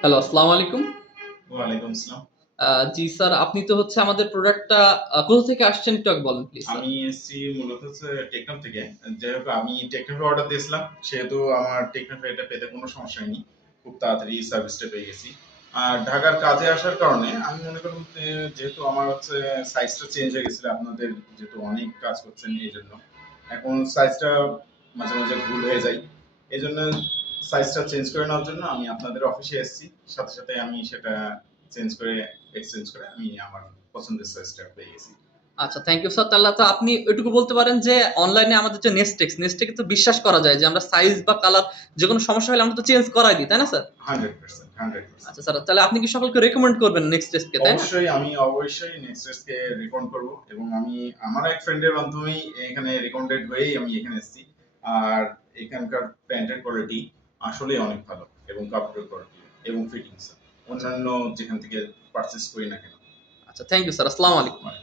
Hello, আসসালামু আলাইকুম। ওয়ালাইকুম আসসালাম। জি স্যার, আপনি তো হচ্ছে আমাদের প্রোডাক্টটা কোথা থেকে আসছেন একটু আগে বলেন প্লিজ স্যার। আমি এসছি মূলত হচ্ছে টেকনাফ থেকে। যাই হোক আমি টেকনাফে অর্ডার দিয়েছিলাম। সেহেতু আমার টেকনাফে এটা পেতে কোনো সমস্যা হয়নি। খুব তাড়াতাড়ি সার্ভিসটা পেয়ে গেছি। আর ঢাকার কাজে আসার কারণে আমি মনে করলাম যে যেহেতু আমার হচ্ছে সাইজটা চেঞ্জ হয়ে গেছিল আপনাদের যেহেতু অনেক কাজ করছেন এইজন্য। এখন সাইজটা মাঝে, মাঝে ভুল হয়ে যায়। এজন্য সাইজটা চেঞ্জ করে নেওয়ার জন্য আমি আপনাদের অফিসে এসেছি। সাথে, সাথে আমি সেটা চেঞ্জ করে এক্সচেঞ্জ করে আমি আমার পছন্দের সাইজটা পেয়ে গেছি। আচ্ছা, থ্যাংক ইউ স্যার। তাহলে তো আপনি এটুকু বলতে পারেন যে অনলাইনে আমাদের যে নেস্টেক্স তো বিশ্বাস করা যায় যে আমরা সাইজ বা কালার যেকোনো সমস্যা হলে আমরা তো চেঞ্জ করাই দিই, তাই না স্যার? 100%, 100%। আচ্ছা স্যার, তাহলে আপনি কি সকলকে রেকমেন্ড করবেন নেক্সটেক্সকে, তাই না? অবশ্যই নেক্সাস কে রিকমেন্ড করব এবং আমি আমার এক ফ্রেন্ডের মাধ্যমেই এখানে রিকমেন্ডেড হয়েই আমি এখানে এসেছি। আর এখানকার প্যান্টের কোয়ালিটি আসলেই অনেক ভালো এবং কাপড়ের কোয়ালিটি এবং ফিটিংস আচ্ছা, অন্যান্য যেখান থেকে পারচেজ করি না কেন। আচ্ছা থ্যাংক ইউ স্যার। আসসালামু আলাইকুম। মানে